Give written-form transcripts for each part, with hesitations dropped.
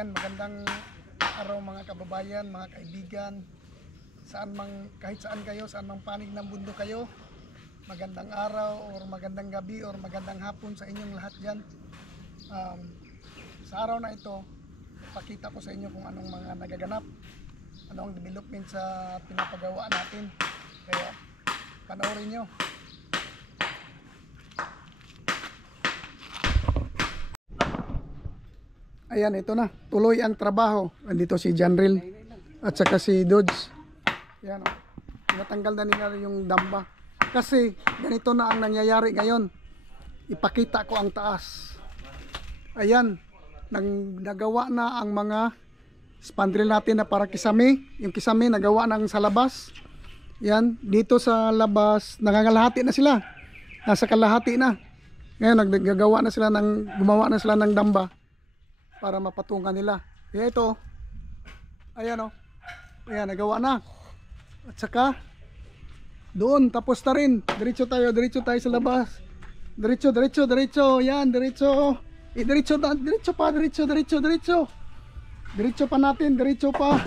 Yan, magandang araw mga kababayan, mga kaibigan. Kahit saan kayo, saan mang panig ng mundo kayo. Magandang araw or magandang gabi or magandang hapon sa inyong lahat dyan. Sa araw na ito, pakita ko sa inyo kung anong mga nagaganap, anong development sa pinapagawa natin. Kaya panoorin nyo. Ayan, ito na. Tuloy ang trabaho. Andito si Janril at saka si Dodge. Ayan, natanggal na nila yung damba. Kasi ganito na ang nangyayari ngayon. Ipakita ko ang taas. Ayan, nagawa na ang mga spandrel natin na para kisame. Yung kisame nagawa ng sa labas. Yan, dito sa labas nangangalahati na sila. Nasa kalahati na. Ngayon gumawa na sila ng damba para mapatungan nila. Kaya ito, ayan o, ayan, nagawa na. At saka doon, tapos na rin. Diretso tayo sa labas. Diretso, yan, diretso. Diretso pa natin, diretso pa.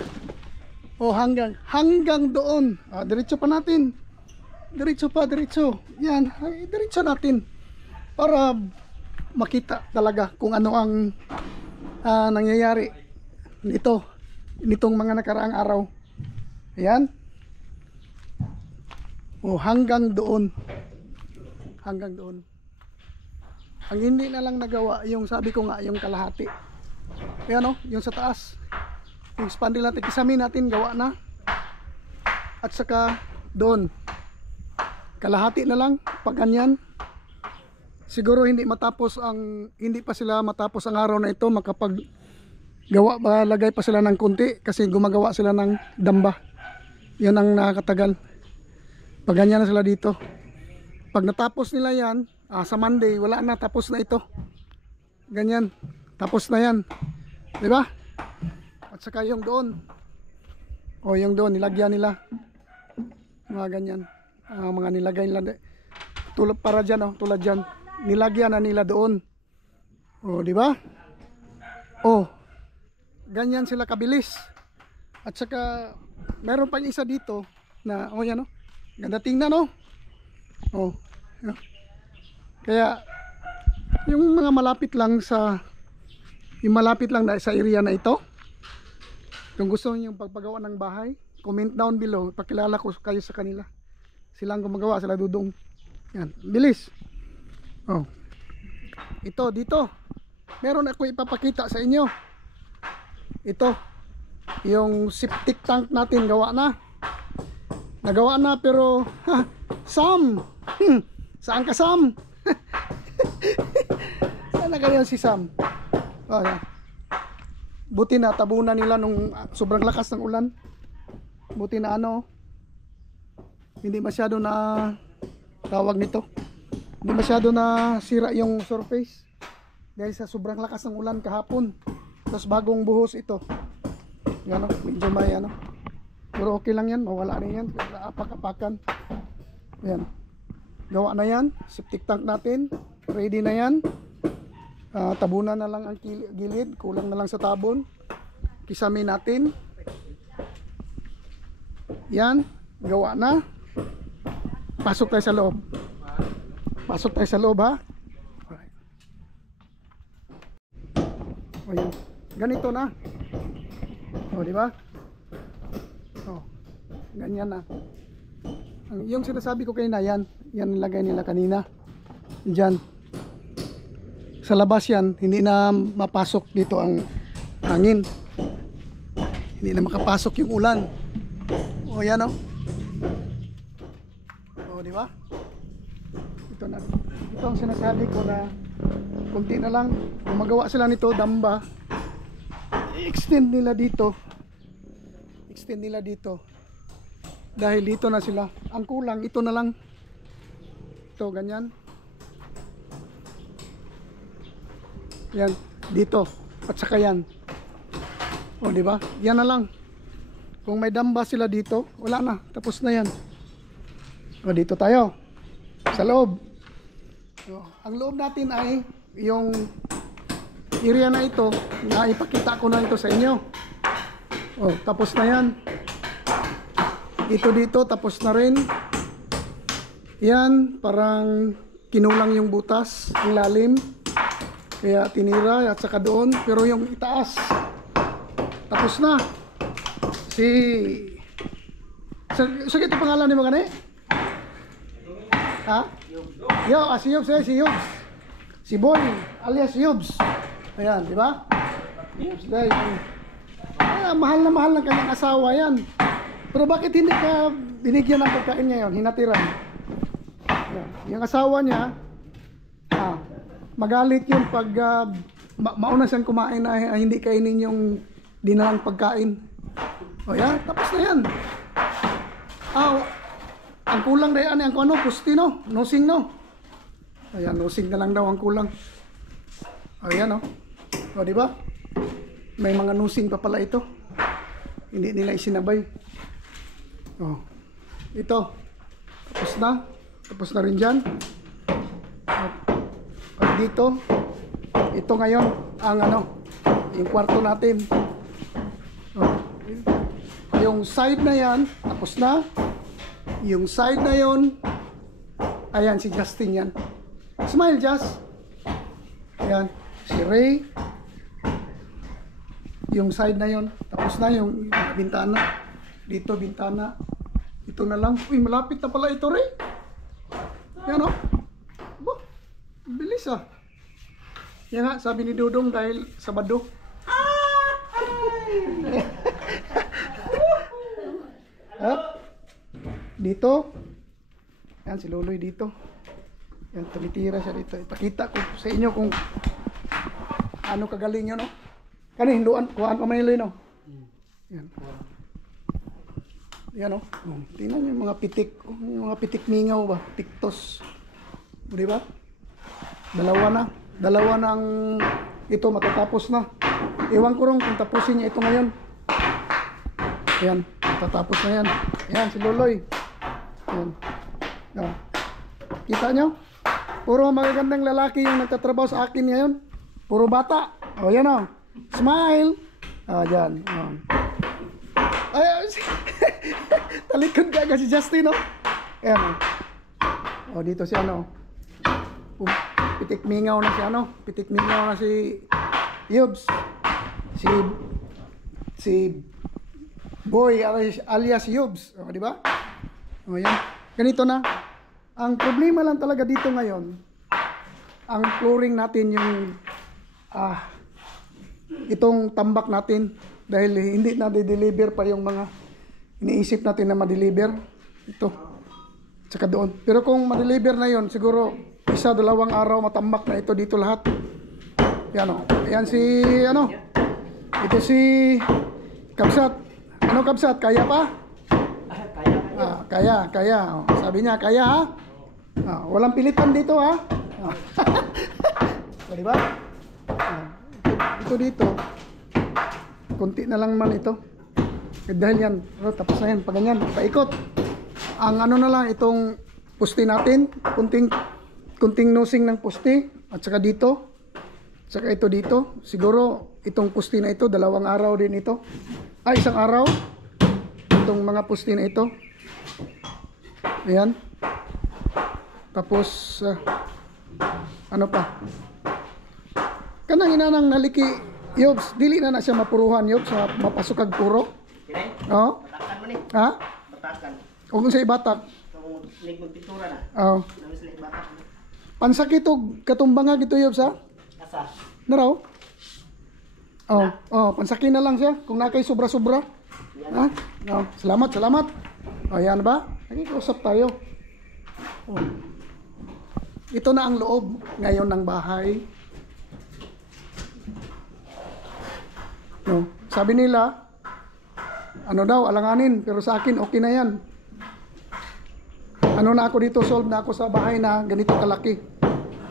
O hanggang doon. Diretso pa natin. Diretso. Yan, diretso natin. Para makita talaga kung ano ang nangyayari nitong mga nakaraang araw. Ayan. O hanggang doon. Ang hindi na lang nagawa, yung sabi ko nga, yung kalahati. Ayan o, yung sa taas. Yung spandrel natin, kisame natin, gawa na. At saka doon, kalahati na lang, pag ganyan. Siguro hindi pa sila matapos ang araw na ito, lagay pa sila ng kunti kasi gumagawa sila ng damba. Yan ang nakakatagal. Pag ganyan na sila dito. Pag natapos nila yan, sa Monday, wala na, tapos na ito. Ganyan, tapos na yan. Diba? At saka yung doon. O yung doon, nilagyan nila. Mga ganyan. Mga nilagay nila. Tulad para dyan, tulad dyan. Nilagyan na nila doon. O, di ba? O, ganyan sila kabilis. At saka meron pang isa dito na yan o. Ganda tingnan o. O. Kaya yung mga malapit lang sa area na ito. Kung gusto niyo yung pagpagawa ng bahay, comment down below. Pakilala ko kayo sa kanila. Sila ang gumagawa, sila Dudong. Yan, bilis. Oh. Ito dito. Meron ako ipapakita sa inyo. Ito. Yung septic tank natin gawa na. Nagawa na pero Sam. Saan ka, Sam? Saan na kaya si Sam? Oh, yan. Buti na tabunan nila nung sobrang lakas ng ulan. Buti na hindi masyado na tawag nito. Hindi masyado na sira yung surface dahil sa sobrang lakas ng ulan kahapon. Tapos bagong buhos ito. Yan medyo may pero okay lang yan, mawala na yan. Apak-apakan. Yan. Gawa na yan. Septic tank natin. Ready na yan. Tabunan na lang ang gilid. Kulang na lang sa tabon. Kisame natin. Yan. Gawa na. Pasok tayo sa loob. Pasok tayo sa loob, ha. O yan. Ganito na. O, di ba? O, ganyan na. Yung sinasabi ko kanina, yan nilagay nila kanina. Diyan. Sa labas yan, hindi na mapasok dito ang hangin. Hindi na makapasok yung ulan. O, yan o. O, di ba? Ito ang sinasabi ko na kunti na lang gumagawa sila nito, damba. I-extend nila dito dahil dito na sila. Ang kulang ito na lang, ito ganyan, yan dito at saka yan. O, di ba? Yan na lang. Kung may damba sila dito, wala na, tapos na yan. O, dito tayo sa loob. So, ang loob natin ay yung area na ito, na ipakita ko na ito sa inyo. Oh, tapos na yan. Ito dito, tapos na rin. Yan, parang kinulang yung butas, ang lalim. Kaya tinira at saka doon. Pero yung itaas, tapos na. So ito pangalan ni mga ha? Si Yubs, si Yubs. Si Boy, alias Yubs. Ayan, di ba? Yubs, mahal na mahal ng kanyang asawa yan. Pero bakit hindi ka binigyan ng pagkain ngayon? Hinatiran. Ayan. Yung asawa niya, magalit yung pag mauna siyang kumain na hindi kainin yung dinalang pagkain. O yan, tapos na yan. Ang kulang na yan, ang ano, pusti no, nosing no. Ayan, nosing na lang daw ang kulang. Ayan o, di ba? May mga nosing pa pala ito. Hindi nila isinabay. O, ito. Tapos na rin dyan. At dito, ito ngayon, ang ano, yung kwarto natin. O, yung side na yan, tapos na. Yung side na yon, ayan si Justin yan. Smile, Just. Ayan, si Ray. Yung side na yon, tapos na yung bintana. Dito bintana. Ito na lang. Uy, malapit na pala ito, Ray. Yan o. Bilis ah. Yan nga, sabi ni Dudong dahil Sabado. Dito. Yan si Luloy dito. Yan, tumitira siya dito. Ipakita ko sa inyo kung ano kagaling yun, no? Kani, hinduan, kuhaan pa Maniloy, no? Yan. Yan, no? Tingnan yung mga pitik. Yung mga pitik mingaw ba? Piktos. Di ba? Dalawa na ang ito, matatapos na. Ewan ko rin kung tapusin niya ito ngayon. Yan, matatapos na yan. Yan, si Luloy. Yan. Yan. Kita nyo? Puro magagandang lalaki yung nagtatrabaho sa akin ngayon. Puro bata. O, yan o. Smile. O, dyan. O. Ay, talikod ka si Justin, no? Ayan o. O, dito si ano. Pitik mingaw na si ano. Pitik mingaw na si Yubs. Si Boy alias Yubs. O, di ba? O, yan. Ganito na. Ang problema lang talaga dito ngayon, ang flooring natin yung itong tambak natin, dahil hindi na de-deliver pa yung mga iniisip natin na ma-deliver. Ito. Tsaka doon. Pero kung ma-deliver na yon, siguro 1-2 araw matambak na ito dito lahat. Yan o. Yan si ano. Ito si Kabsat. Ano Kabsat? Kaya pa? Kaya. Oh, sabi niya, kaya ha? Walang pilitan dito ha? So, diba? Ito dito. Kunti na lang man ito. Dahil yan, tapos na yan. Pag ganyan, paikot. Ang ano na lang, itong pusti natin. Kunting nosing ng pusti. At saka dito. Saka ito dito. Siguro, itong pusti na ito, 2 araw din ito. 1 araw. Itong mga pusti na ito. Ayan. Tapos ano pa? Kanang inanang naliki Yobs, dili na siya mapuruhan Yobs sa mapasukag puro. Oo. Batakan mo ni. Ha? Batakan. Kung sa ibatak. Kung pintura na. Oo. Nami sa ibatak. Pansakit og katumbanga gito Yobs ha? Asa? Naraw? Pansakin na lang siya kung nakay sobra-sobra. Ha? Salamat. O, yan ba? Nagkikusap tayo. O. Ito na ang loob ngayon ng bahay. No. Sabi nila, ano daw, alanganin. Pero sa akin, okay na yan. Ano na ako dito, solve na ako sa bahay na ganito kalaki.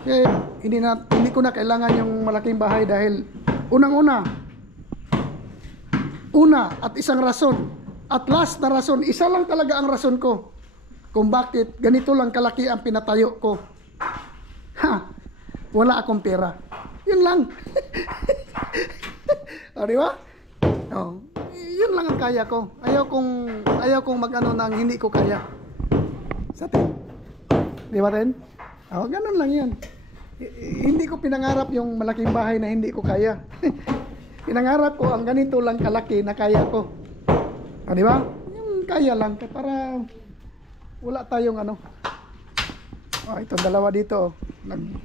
Eh, hindi ko na kailangan yung malaking bahay dahil unang-una, at isang rason. At last na rason, isa lang talaga ang rason ko kung bakit ganito lang kalaki ang pinatayo ko. Wala akong pera. Yun lang. O, di ba? Oh, yun lang ang kaya ko. Ayaw kong mag-ano nang hindi ko kaya. Sa tin. Di ba, Ten? Oh, ganun lang yan. Hindi ko pinangarap yung malaking bahay na hindi ko kaya. Pinangarap ko ang ganito lang kalaki na kaya ko. O, di ba? Yung kaya lang para wala tayong ano. Oh, ito dalawa dito.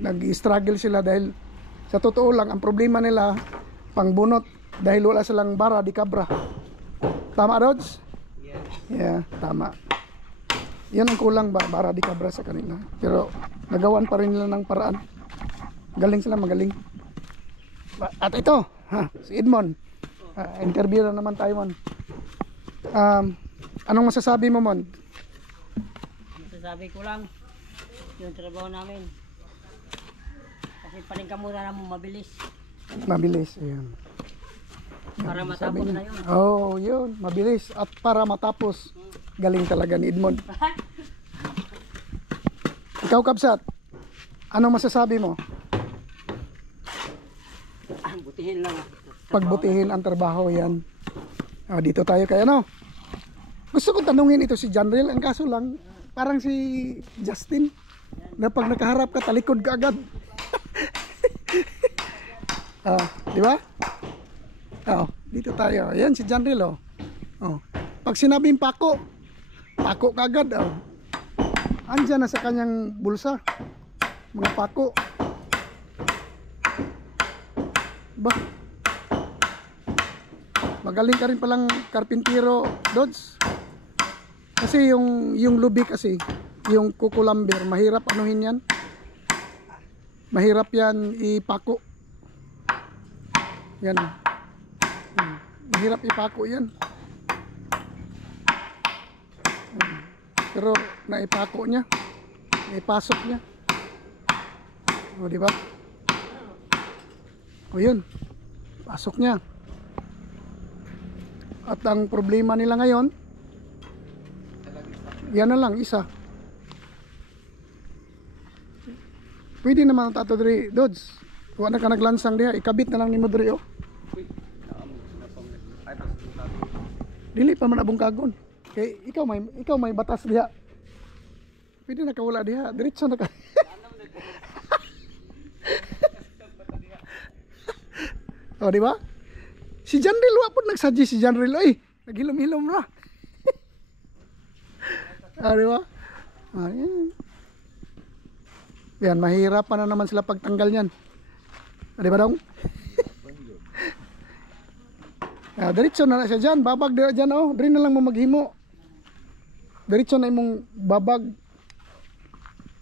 Nag-struggle sila dahil sa totoo lang ang problema nila pangbunot dahil wala silang bara di kabra. Tama, Rods? Yeah, tama. Yan ang kulang ba, bara di kabra sa kanila. Pero nagawan pa rin nila ng paraan. Galing sila, magaling. At ito, si Edmond. Interview na naman tayo, Mon. Anong masasabi mo, Mon? Masasabi ko lang yung trabaho namin. Kasi paningkamutan namin mabilis. Mabilis, ayan. Para matapos na yun. Oh, yun, mabilis. At para matapos, galing talaga ni Edmond. Ikaw, Kabsat, anong masasabi mo? Butihin lang. Pagbutihin ang trabaho, yan. Dito tayo kaya, no? Gusto ko tanungin ito si Janril. Ang kaso lang, parang si Justin, na pag nakaharap ka, talikod ka agad. Di ba? Dito tayo. Yan si Janril, oh. Pag sinabing pako ka agad, oh. Andyan na sa kanyang bulsa. Mga pako. Ba? Magaling ka rin palang karpintero, Dods. Kasi yung lubi kasi, yung kukulamber, mahirap anuhin yan. Mahirap yan ipako. Yan. Mahirap ipako yan. Pero naipako niya. Naipasok niya. O, di ba? O, yun. Pasok niya. At ang problema nila ngayon, yan na lang, isa. Pwede naman tato diri, Dods. Huwag na ka naglansang diha, ikabit na lang ni mo diri, oh. Dili pa man abong kagon. Kay ikaw may batas diha. Pwede na kawala diha, diretso na ka. Oh, di ba? Si Janril, wa po nagsuggest si Janril, ay, naghilom-hilom na. Di ba? Yan, mahirap pa na naman sila pagtanggal niyan. Di ba daw? Diretso na siya dyan, babag dyan, oh. Dari na lang mo maghimo. Diretso na imong babag.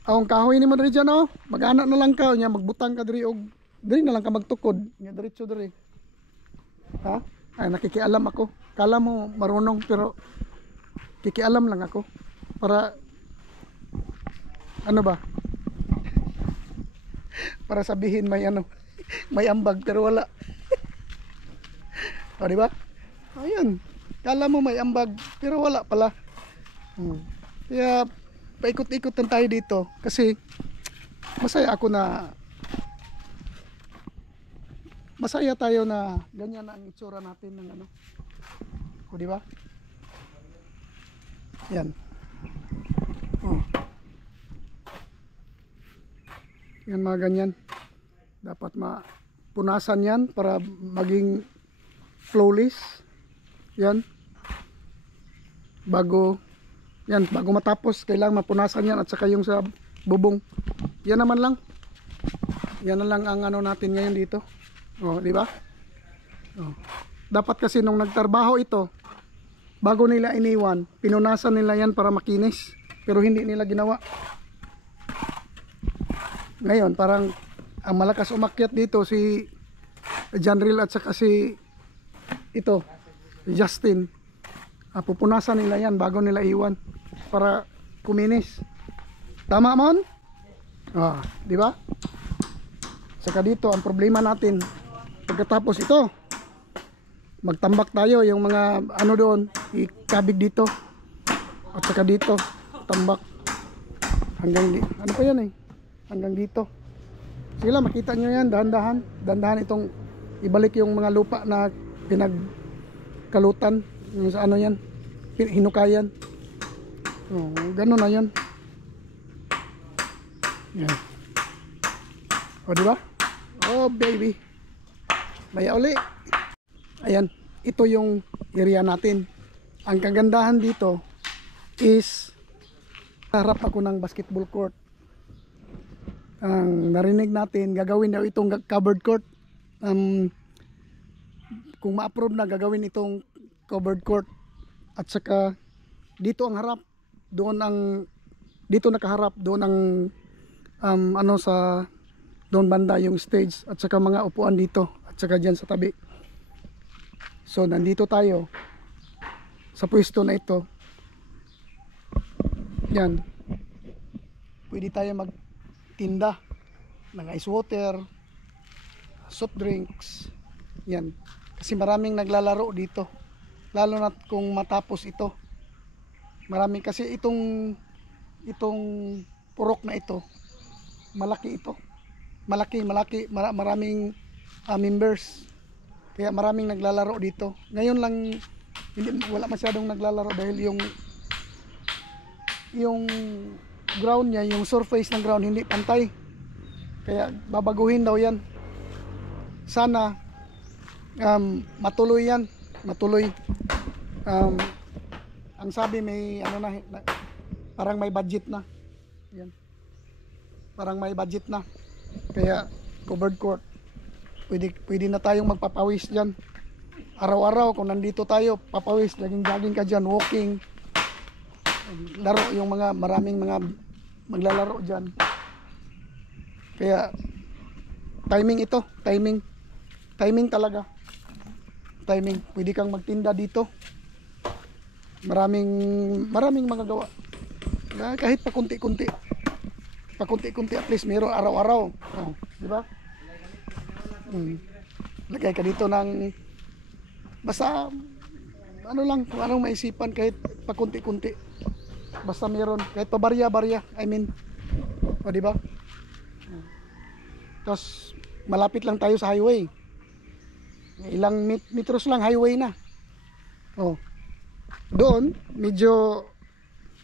Ang kahoy ni mo dari dyan, oh. Mag-anak na lang ka, niya, magbutang ka dari, og dari na lang ka magtukod. Niya, diretso dari. Ha? Ay, nakikialam ako. Kala mo marunong, pero kikialam lang ako. Para, ano ba? Para sabihin may ano, may ambag, pero wala. O, diba? Ayun. Kala mo may ambag, pero wala pala. Kaya, paikot-ikot lang tayo dito. Kasi, masaya ako na masaya tayo na ganyan ang itsura natin ng ano. O, di ba? Yan. Yan mga ganyan. Dapat mapunasan yan para maging flawless. Yan. Bago matapos, kailangan mapunasan yan at saka yung sa bubong. Yan naman lang. Yan na lang ang ano natin ngayon dito. Oh, di ba? Oh. Dapat kasi nung nagtrabaho ito, bago nila iniwan, pinunasan nila yan para makinis. Pero hindi nila ginawa. Ngayon, parang ang malakas umakyat dito si Janril at saka si Justin. Pupunasan nila yan bago nila iwan para kuminis. Tama, Mon? Di ba? Saka dito, ang problema natin, pagkatapos ito, magtambak tayo yung mga ano doon, ikabig dito at saka dito, tambak hanggang ano pa yan hanggang dito. Sila makita nyo yan, dahan-dahan. Dahan-dahan itong ibalik yung mga lupa na pinagkalutan. Yung sa ano yan, hinukayan. Oh, ganun na yun. Yan. O diba? Oh baby. Maya uli. Ayan, ito yung area natin. Ang kagandahan dito is harap ako ng basketball court. Ang narinig natin, gagawin daw itong covered court. Kung ma-approve na, gagawin itong covered court. At saka dito ang harap, doon ang dito nakaharap, doon ang ano sa doon banda yung stage, at saka mga upuan dito, at saka diyan sa tabi. So nandito tayo sa pwesto na ito. Yan. Pwede tayo magtinda ng ice water, soft drinks. Yan. Kasi maraming naglalaro dito. Lalo na kung matapos ito. Maraming kasi itong purok na ito. Malaki ito. Malaki, maraming members. Kaya maraming naglalaro dito. Ngayon lang wala masyadong naglalaro dahil yung ground niya, yung surface ng ground hindi pantay. Kaya babaguhin daw yan. Sana matuloy yan. Matuloy. Ang sabi may ano na, parang may budget na. Yan. Parang may budget na. Kaya covered court. Pwede na tayong magpapawis diyan. Araw-araw kung nandito tayo, papawis, jogging ka diyan, walking. Laro yung maraming mga maglalaro diyan. Kaya timing ito, timing talaga. Timing, pwede kang magtinda dito. Maraming magagawa. Kahit pakunti-kunti at least meron araw-araw. Oh, di ba? Lagay ka dito ng basta ano lang, kung anong maisipan, kahit pakunti-kunti. Basta meron, kahit pabarya-barya, I mean. O di ba? Tapos malapit lang tayo sa highway. Ilang metros lang highway na. Oh. Doon medyo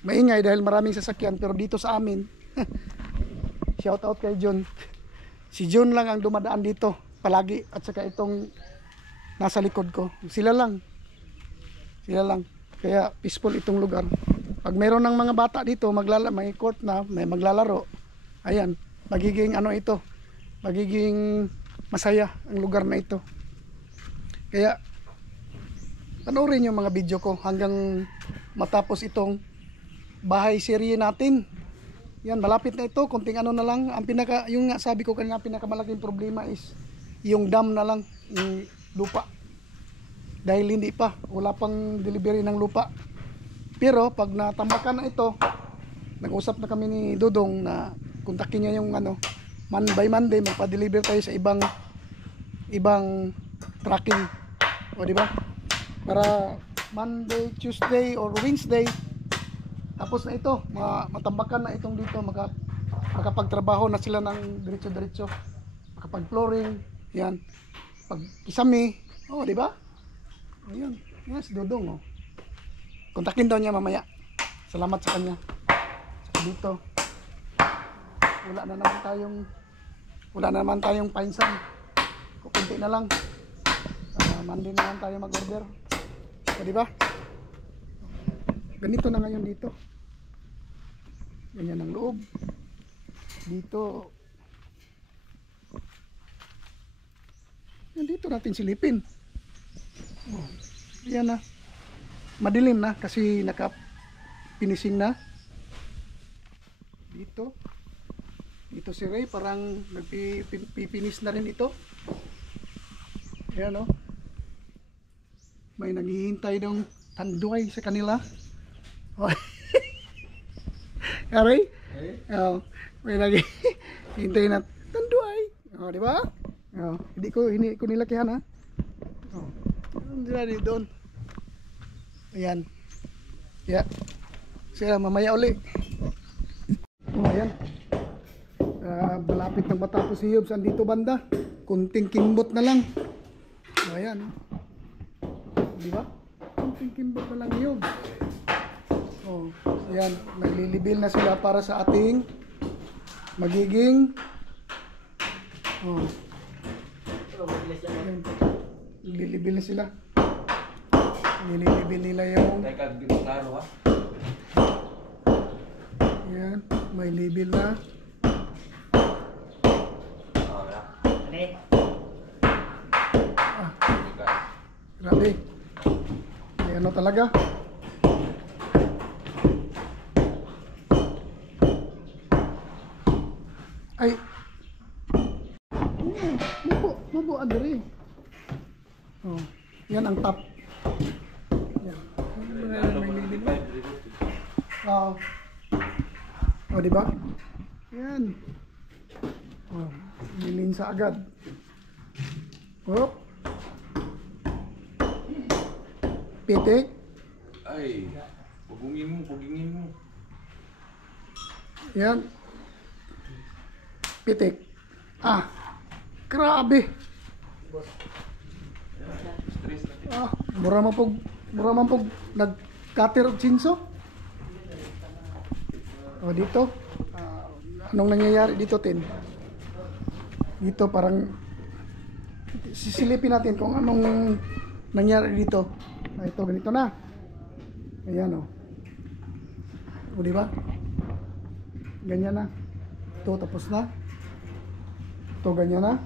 maingay dahil maraming sasakyan, pero dito sa amin shout out kay John. Si John lang ang dumadaan dito palagi, at saka itong nasa likod ko. Sila lang. Kaya peaceful itong lugar. Pag mayroon ng mga bata dito may court na, may maglalaro. Ayan, magiging ano ito. Magiging masaya ang lugar na ito. Kaya panoorin yung mga video ko hanggang matapos itong bahay serye natin. Yan, malapit na ito, konting ano na lang. Yung nga sabi ko kanina, pinakamalaking problema is yung dam na lang, yung lupa. Dahil hindi pa, wala pang delivery ng lupa. Pero pag natambakan na ito, nag-usap na kami ni Dudong na kontakin niya yung ano, by Monday magpa-deliver tayo sa ibang tracking. O di ba? Para Monday, Tuesday or Wednesday tapos na ito, matambakan na itong dito, makapagtrabaho na sila ng diretso-diretso, makapag-flooring, yan, pag-kisame, oh, di ba? Ayan, yes, Dudong, oh. Kontakin daw niya mamaya. Salamat sa kanya. Saka dito, wala na naman tayong pinsan. Kukunti na lang. Monday na lang tayo mag-order. So, di ba? Ganito na ngayon dito. Ganyan ang loob. Dito. Yan, dito natin silipin. Oh, yan na. Madilim na kasi naka-finishing na. Dito. Dito si Ray parang nagpipinis na rin ito. Ayan, oh. May naghihintay ng tanduay sa kanila. Oh. Aray? Oh, may naghihintay na tanduay. Oh, di ba? Oh, hindi ko nilakihan, ha. Oh. Doon. Ayan. Yeah. Sila mamaya uli. Oh, ayan. malapit ng matapos si Yobs. Andito banda. Kunting kimbot na lang. Ayan. Di ba? Kunting kimbot na lang ni Yobs. Oh, ayan. Naglilibil na sila para sa ating magiging oh. Ayan. Naglilibil na sila. Nililibil nila yung ayan. May libil na. Grabe. May ano talaga. Ay. Mabu adre. Oh, yan ang top. Yan. May libil na. Oh. Oh, di ba? Yan. Oh, nilinsa agad. Hop. Pitik. Ay, pugungin mo. Yan. Pitik. Ah. Grabe. Stress na. Ah, mura man pog nag-cutter og chinso. Oh, dito. Anong nangyayari dito, Tin? Dito parang sisilipin natin kung anong nangyari dito. Ah, ito ganito na. Ayan oh. O di ba? Ganyan na. Ito tapos na. Ito ganyan na.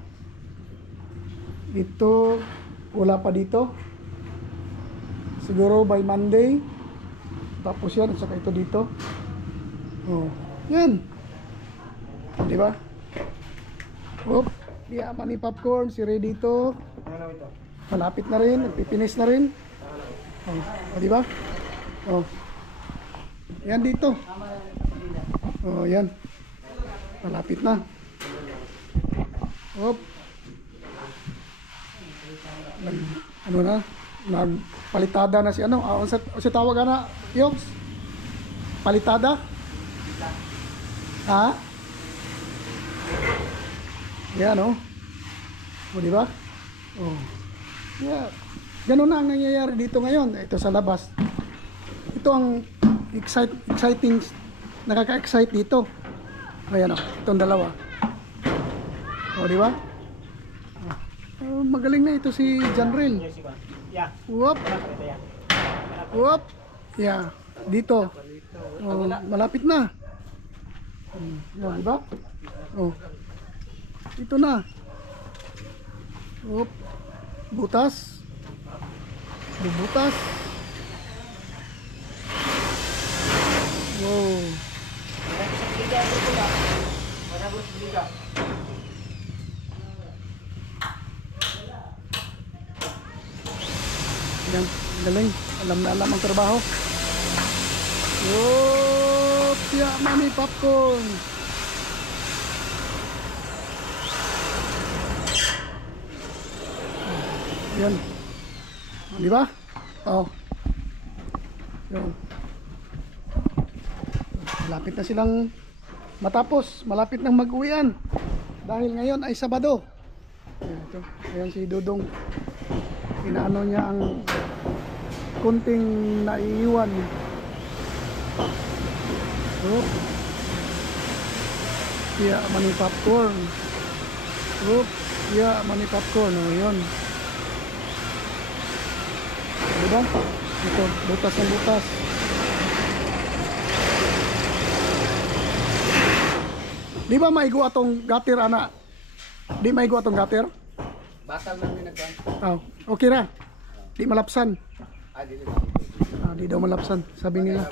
Ito wala pa dito. Siguro by Monday. Tapos yan at saka ito dito. Oh, yan. Di ba? Oop, yaman ni popcorn, si Ray dito. Malapit na rin, nagpipinis na rin. Oh, di ba? Oh. Yan dito. Oh, yan. Malapit na. Oop. Ano na? Nagpalitada na si ano? Sa tawag na, Yobs? Palitada? Ha? Yan oh. O di ba? Oh. Yeah. Ganun na ang nangyayari dito ngayon. Ito sa labas. Ito ang exciting, nakaka-excite dito. Ayan oh, itong dalawa. O di ba? Oh, magaling na ito si Janril. Whoop. Whoop. Yeah. Dito. Oh, malapit na. Yan, diba? Oh. Ito na. Oop. Butas. Bubutas. Wow. Yan, galing. Alam na alam ang trabaho. Oop, yaman ni popcorn. Yan. Di ba? Oh. Yan. Malapit na silang matapos. Malapit nang mag-uwian. Dahil ngayon ay Sabado. Ayan, ito. Ayan si Dudong. Inaano niya ang kunting naiiwan. Oop. Yeah, mani popcorn. Oop. Yeah, mani popcorn. O, yun. Diba? Ito, butas ng butas. Di ba maigo atong gatir, ana? Di maigo atong gatir? Bakal man may nagkuhan. Oh, okay ra. Di malapsan. Di Di daw malapsan, sabi nila.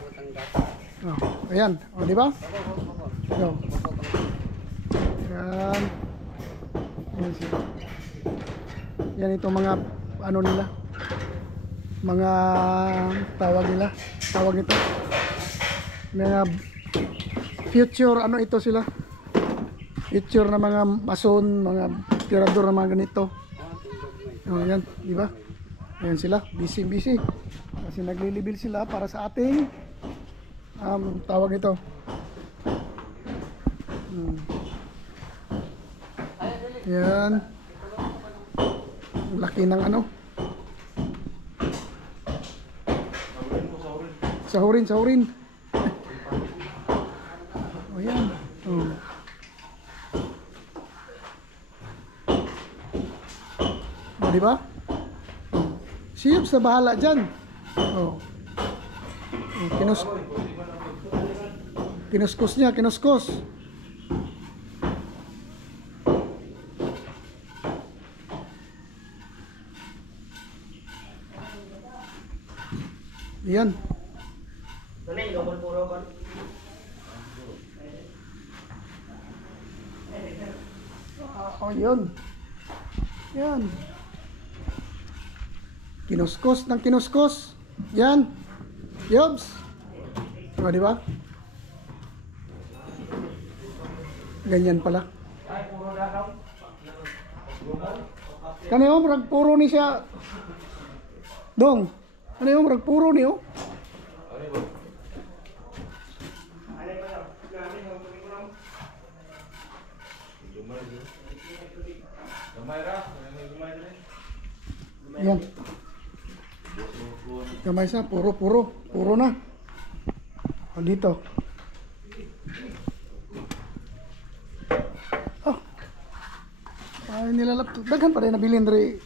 Oh, ayan. O, di ba? Yo. Yan. Yan sila. Yan itong mga ano nila. Mga tawag ito mga future ano ito sila, future na mga mason, mga tirador na mga ganito. Oh, yan, di ba? Ayan sila, busy kasi naglilibil sila para sa ating tawag ito Yan. Ang laki ng ano. Sahurin mo, sahurin. Sahurin. O yan. Oh. O, diba? Oh. Si Yubs na bahala dyan. Oh. Oh, kinuskus niya, kinuskus. Yan. Oh, yun. Yan. Kinuskus ng kinuskus. Yan. Yobs. O, di ba? Ganyan pala. Kani murag puro ni siya. Dong. Kani murag puro ni oh. Gamay ra, gamay ra. Yan. Gamay sa puro na. O dito. Oh. Ay nilalap. Daghan pa rin nabilin rin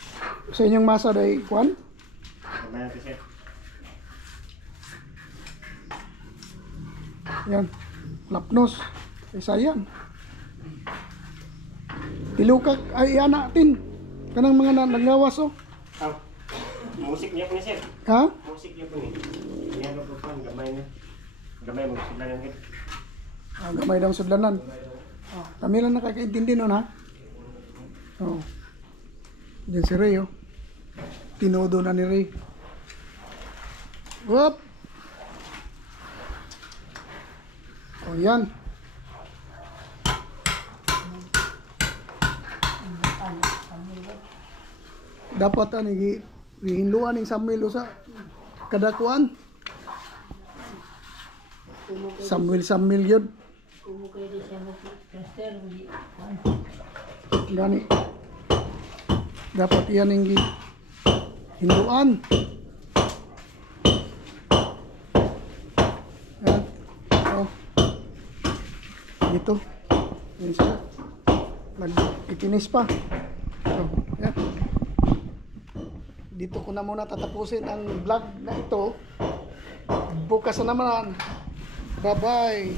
sa inyong masa day kwan. Yan. Lapnos. Isa yan. Ilukak ay natin. Kanang mga nagawas oh. Musik niya po ni sir. Ha? Musik niya po ni. Yan po po gamay na. Gamay mo sila ng hit. Gamay daw sudlanan. Kami lang nakakaintindi nun ha. Oh. Diyan si Ray oh. Tinodo na ni Ray. Whoop! Oh yan. Dapat ani gihinluan ning Samuel sa kadakuan. Samuel yun. Gani. Dapat yan yung hinluan. Yan. Oh. Dito. Yan siya. Nag-ikinis pa. Oh, yan. Dito ko na muna tatapusin ang vlog na ito. Bukas na naman. Bye-bye.